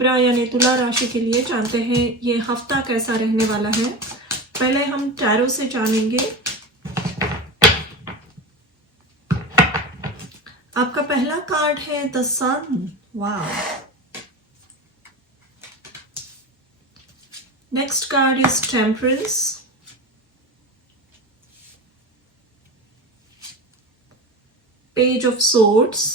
Libra यानी तुला राशि के लिए जानते हैं ये हफ्ता कैसा रहने वाला है। पहले हम टैरो से जानेंगे। आपका पहला कार्ड है द सन। वाह। Next card is temperance. Page of swords.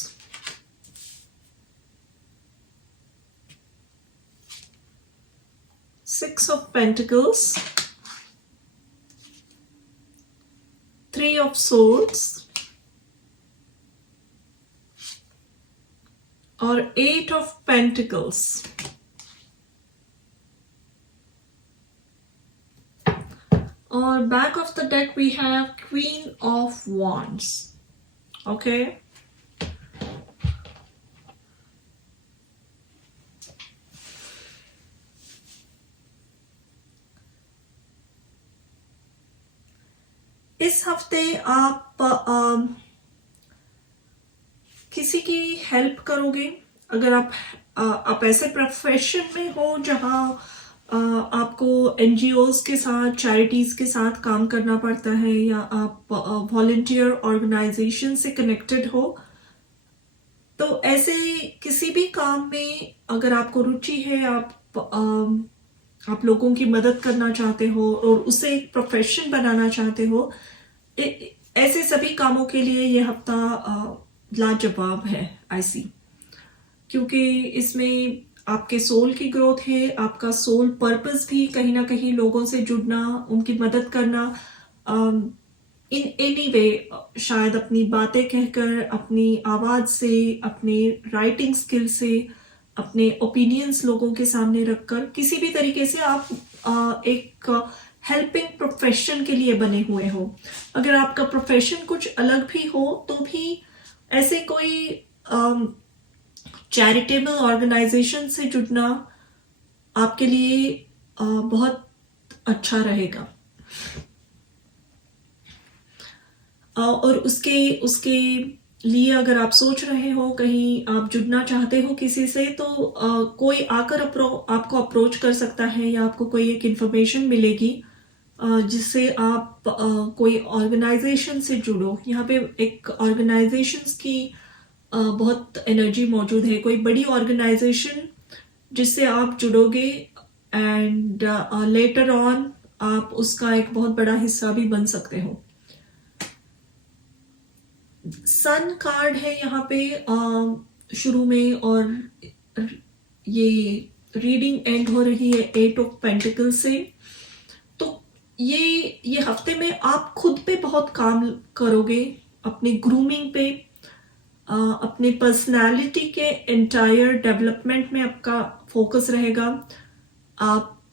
Six of Pentacles, Three of Swords और Eight of Pentacles। और back of the deck we have Queen of Wands। Okay, इस हफ्ते आप किसी की हेल्प करोगे। अगर आप ऐसे प्रोफेशन में हो जहां आपको एनजीओज के साथ, चैरिटीज के साथ काम करना पड़ता है, या आप वॉलंटियर ऑर्गेनाइजेशन से कनेक्टेड हो, तो ऐसे किसी भी काम में अगर आपको रुचि है, आप लोगों की मदद करना चाहते हो और उसे एक प्रोफेशन बनाना चाहते हो, ऐसे सभी कामों के लिए ये हफ्ता लाजवाब है ऐसी, क्योंकि इसमें आपके सोल की ग्रोथ है। आपका सोल पर्पस भी कहीं ना कहीं लोगों से जुड़ना, उनकी मदद करना, इन एनी वे, शायद अपनी बातें कहकर, अपनी आवाज से, अपने राइटिंग स्किल से, अपने ओपिनियंस लोगों के सामने रखकर किसी भी तरीके से आप एक हेल्पिंग प्रोफेशन के लिए बने हुए हो। अगर आपका प्रोफेशन कुछ अलग भी हो तो भी ऐसे कोई चैरिटेबल ऑर्गेनाइजेशन से जुड़ना आपके लिए बहुत अच्छा रहेगा। और उसके लिए अगर आप सोच रहे हो, कहीं आप जुड़ना चाहते हो किसी से, तो कोई आकर आपको अप्रोच कर सकता है, या आपको कोई एक इंफॉर्मेशन मिलेगी जिससे आप कोई ऑर्गेनाइजेशन से जुड़ो। यहाँ पे एक ऑर्गेनाइजेशंस की बहुत एनर्जी मौजूद है। कोई बड़ी ऑर्गेनाइजेशन जिससे आप जुड़ोगे एंड लेटर ऑन आप उसका एक बहुत बड़ा हिस्सा भी बन सकते हो। सन कार्ड है यहाँ पे शुरू में, और ये रीडिंग एंड हो रही है 8 ऑफ पेंटिकल से। तो ये हफ्ते में आप खुद पे बहुत काम करोगे, अपने ग्रूमिंग पे, अपने पर्सनालिटी के एंटायर डेवलपमेंट में आपका फोकस रहेगा। आप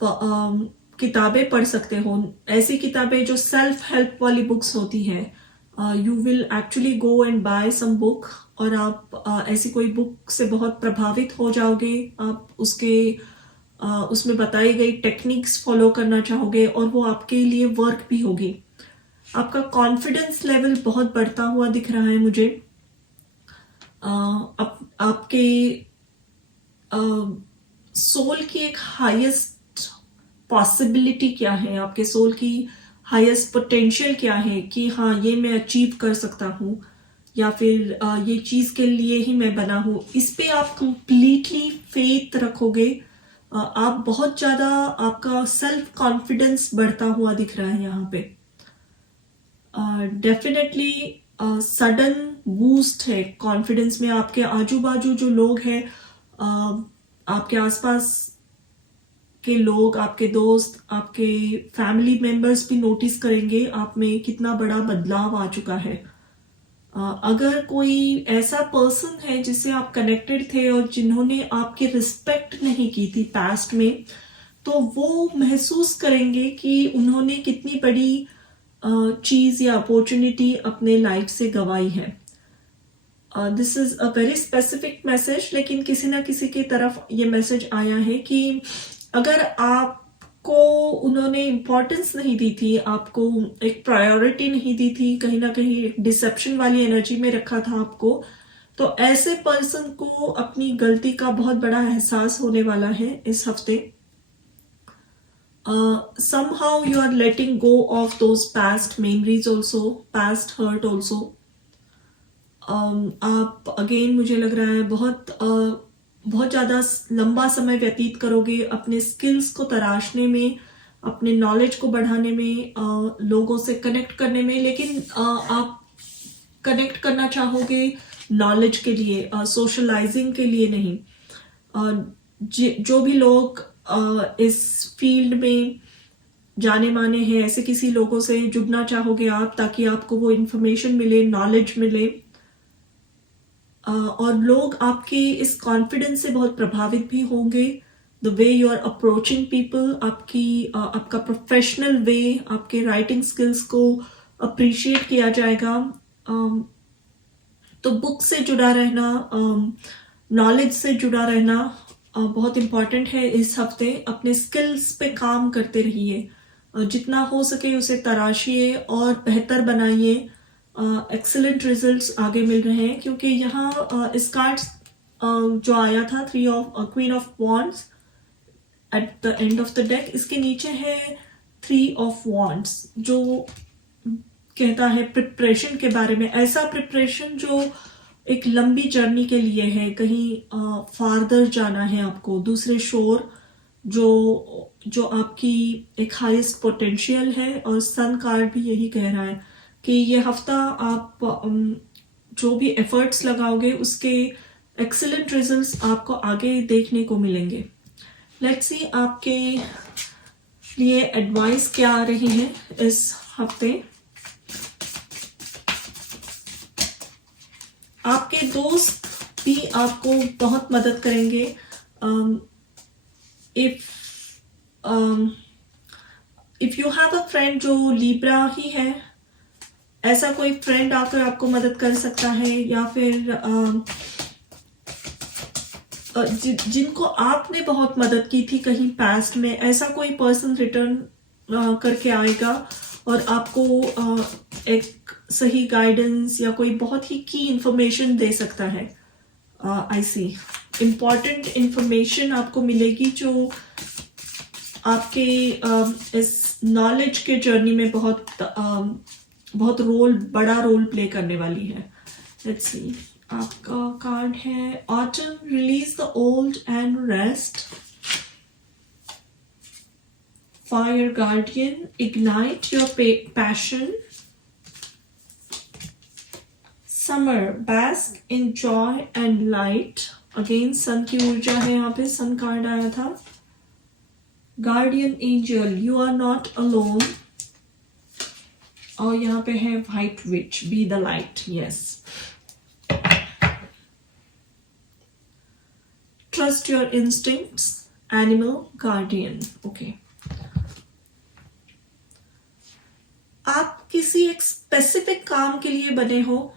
किताबें पढ़ सकते हो, ऐसी किताबें जो सेल्फ हेल्प वाली बुक्स होती हैं। You will actually go and buy some book, और आप ऐसी कोई बुक से बहुत प्रभावित हो जाओगे। आप उसमें बताई गई टेक्निक्स फॉलो करना चाहोगे, और वो आपके लिए वर्क भी होगी। आपका कॉन्फिडेंस लेवल बहुत बढ़ता हुआ दिख रहा है मुझे। आपके सोल की एक हाईएस्ट पॉसिबिलिटी क्या है, आपके सोल की हाईएस्ट पोटेंशियल क्या है कि हाँ, ये मैं अचीव कर सकता हूँ, या फिर ये चीज के लिए ही मैं बना हूँ। इस पे आप कंप्लीटली फेथ रखोगे। आप बहुत ज्यादा, आपका सेल्फ कॉन्फिडेंस बढ़ता हुआ दिख रहा है यहाँ पे। डेफिनेटली सडन बूस्ट है कॉन्फिडेंस में। आपके आजू बाजू जो लोग हैं, आपके आसपास के लोग, आपके दोस्त, आपके फैमिली मेंबर्स भी नोटिस करेंगे आप में कितना बड़ा बदलाव आ चुका है। अगर कोई ऐसा पर्सन है जिससे आप कनेक्टेड थे और जिन्होंने आपकी रिस्पेक्ट नहीं की थी पास्ट में, तो वो महसूस करेंगे कि उन्होंने कितनी बड़ी चीज या अपॉर्चुनिटी अपने लाइफ से गंवाई है। This is a very specific message, लेकिन किसी ना किसी की तरफ ये मैसेज आया है कि अगर आपको उन्होंने इम्पोर्टेंस नहीं दी थी, आपको एक प्रायोरिटी नहीं दी थी, कहीं ना कहीं डिसेप्शन वाली एनर्जी में रखा था आपको, तो ऐसे पर्सन को अपनी गलती का बहुत बड़ा एहसास होने वाला है इस हफ्ते. Somehow you are letting go of those past memories also, past hurt also. आप अगेन मुझे लग रहा है बहुत ज़्यादा लंबा समय व्यतीत करोगे अपने स्किल्स को तराशने में, अपने नॉलेज को बढ़ाने में, लोगों से कनेक्ट करने में. लेकिन आप कनेक्ट करना चाहोगे नॉलेज के लिए, सोशलाइजिंग के लिए नहीं. जो भी लोग इस फील्ड में जाने माने हैं, ऐसे किसी लोगों से जुड़ना चाहोगे आप, ताकि आपको वो इंफॉर्मेशन मिले, नॉलेज मिले. और लोग आपके इस कॉन्फिडेंस से बहुत प्रभावित भी होंगे. The way you are approaching people, आपका प्रोफेशनल वे, आपके राइटिंग स्किल्स को अप्रिशिएट किया जाएगा. तो बुक से जुड़ा रहना, नॉलेज से जुड़ा रहना बहुत इम्पॉर्टेंट है इस हफ्ते. अपने स्किल्स पे काम करते रहिए, जितना हो सके उसे तराशिए और बेहतर बनाइए. एक्सीलेंट रिजल्ट्स आगे मिल रहे हैं, क्योंकि यहाँ इस कार्ड्स जो आया था queen of wands at the end of the deck, इसके नीचे है 3 ऑफ वॉन्ड्स, जो कहता है प्रिपरेशन के बारे में. ऐसा प्रिपरेशन जो एक लंबी जर्नी के लिए है, कहीं फार्दर जाना है आपको, दूसरे शोर, जो आपकी एक हाईएस्ट पोटेंशियल है. और सन कार्ड भी यही कह रहा है कि ये हफ्ता आप जो भी एफर्ट्स लगाओगे उसके एक्सीलेंट रिजल्ट्स आपको आगे देखने को मिलेंगे. लेट्स सी आपके लिए एडवाइस क्या आ रही है इस हफ्ते. आपके दोस्त भी आपको बहुत मदद करेंगे. If you have a friend जो लिब्रा ही है, ऐसा कोई फ्रेंड आकर आपको मदद कर सकता है, या फिर जिनको आपने बहुत मदद की थी कहीं पास्ट में, ऐसा कोई पर्सन रिटर्न करके आएगा और आपको एक सही गाइडेंस या कोई बहुत ही की इंफॉर्मेशन दे सकता है. आई सी इम्पॉर्टेंट इंफॉर्मेशन आपको मिलेगी जो आपके इस नॉलेज के जर्नी में बहुत बड़ा रोल प्ले करने वाली है. लेट्स सी, आपका कार्ड है autumn, release the old and rest. Fire guardian, ignite your passion. Summer, bask in joy and light. Again sun की ऊर्जा है, यहाँ पे सन कार्ड आया था. Guardian angel, you are not alone. और यहाँ पे है white witch, be the light. Yes, trust your instincts, animal guardian. Okay, आप किसी एक स्पेसिफिक काम के लिए बने हो.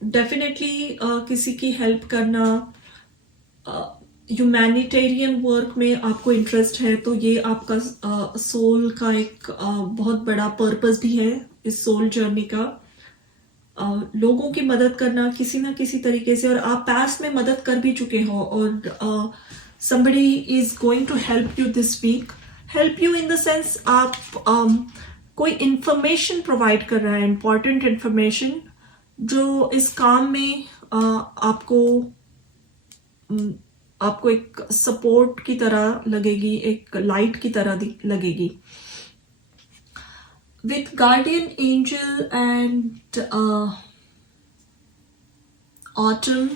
डेफिनेटली किसी की हेल्प करना, ह्यूमैनिटेरियन वर्क में आपको इंटरेस्ट है, तो ये आपका सोल का एक बहुत बड़ा पर्पस भी है इस सोल जर्नी का. लोगों की मदद करना किसी ना किसी तरीके से, और आप पास्ट में मदद कर भी चुके हो, और somebody is going to help you this week. Help you in the sense आप कोई इंफॉर्मेशन प्रोवाइड कर रहा है, इंपॉर्टेंट इंफॉर्मेशन, जो इस काम में आपको एक सपोर्ट की तरह लगेगी, एक लाइट की तरह लगेगी. With guardian angel and autumn,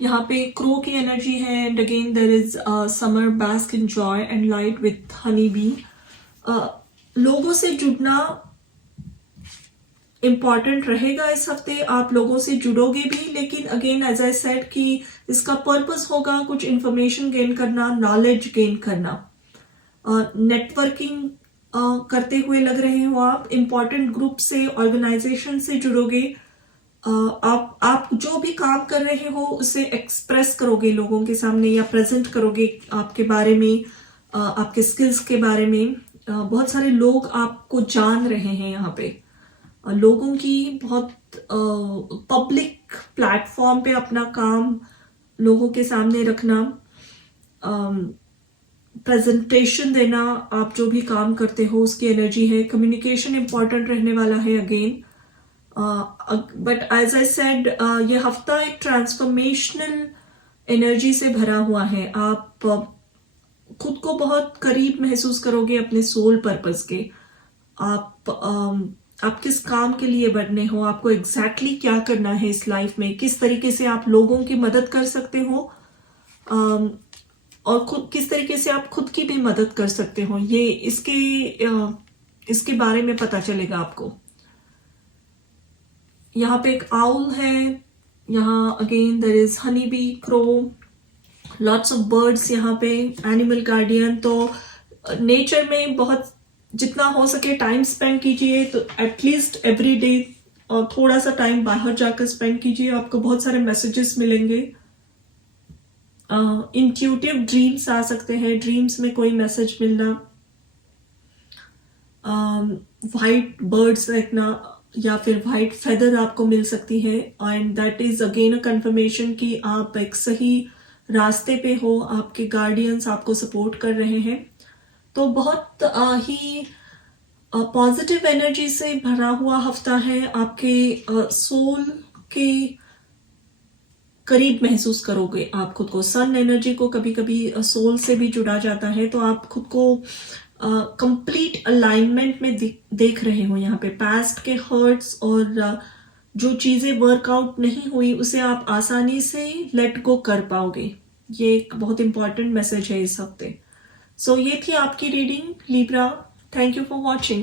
यहाँ पे क्रो की एनर्जी है. And again there is summer, bask in joy and light with honey bee. लोगों से जुड़ना इम्पॉर्टेंट रहेगा इस हफ्ते. आप लोगों से जुड़ोगे भी, लेकिन अगेन एज आई सेड कि इसका पर्पस होगा कुछ इंफॉर्मेशन गेन करना, नॉलेज गेन करना. नेटवर्किंग करते हुए लग रहे हो आप. इम्पॉर्टेंट ग्रुप से, ऑर्गेनाइजेशन से जुड़ोगे. आप जो भी काम कर रहे हो उसे एक्सप्रेस करोगे लोगों के सामने, या प्रेजेंट करोगे आपके बारे में, आपके स्किल्स के बारे में. बहुत सारे लोग आपको जान रहे हैं यहाँ पे. लोगों की बहुत पब्लिक प्लेटफॉर्म पे अपना काम लोगों के सामने रखना, प्रेजेंटेशन देना, आप जो भी काम करते हो उसकी एनर्जी है। कम्युनिकेशन इंपॉर्टेंट रहने वाला है again. But as I said, ये हफ्ता एक ट्रांसफॉर्मेशनल एनर्जी से भरा हुआ है। आप खुद को बहुत करीब महसूस करोगे अपने सोल पर्पस के। आप किस काम के लिए बने हो, आपको एग्जैक्टली क्या करना है इस लाइफ में, किस तरीके से आप लोगों की मदद कर सकते हो, और खुद किस तरीके से आप खुद की भी मदद कर सकते हो, ये इसके बारे में पता चलेगा आपको। यहाँ पे एक आउल है, यहाँ again there is honey bee, crow, lots of birds यहाँ पे, एनिमल गार्डियन। तो नेचर में बहुत जितना हो सके टाइम स्पेंड कीजिए, तो एटलीस्ट एवरी डे और थोड़ा सा टाइम बाहर जाकर स्पेंड कीजिए, आपको बहुत सारे मैसेजेस मिलेंगे। इंट्यूटिव ड्रीम्स आ सकते हैं, ड्रीम्स में कोई मैसेज मिलना, वाइट बर्ड्स देखना या फिर वाइट फेदर आपको मिल सकती है, and that is again a confirmation कि आप एक सही रास्ते पे हो, आपके गार्डियंस आपको सपोर्ट कर रहे हैं। तो बहुत ही पॉजिटिव एनर्जी से भरा हुआ हफ्ता है। आपके सोल के करीब महसूस करोगे आप खुद को। सन एनर्जी को कभी कभी सोल से भी जुड़ा जाता है, तो आप खुद को कंप्लीट अलाइनमेंट में देख रहे हो। यहाँ पे पास्ट के हर्ट्स और जो चीजें वर्कआउट नहीं हुई उसे आप आसानी से लेट गो कर पाओगे। ये एक बहुत इंपॉर्टेंट मैसेज है इस हफ्ते। सो ये थी आपकी reading Libra. Thank you for watching.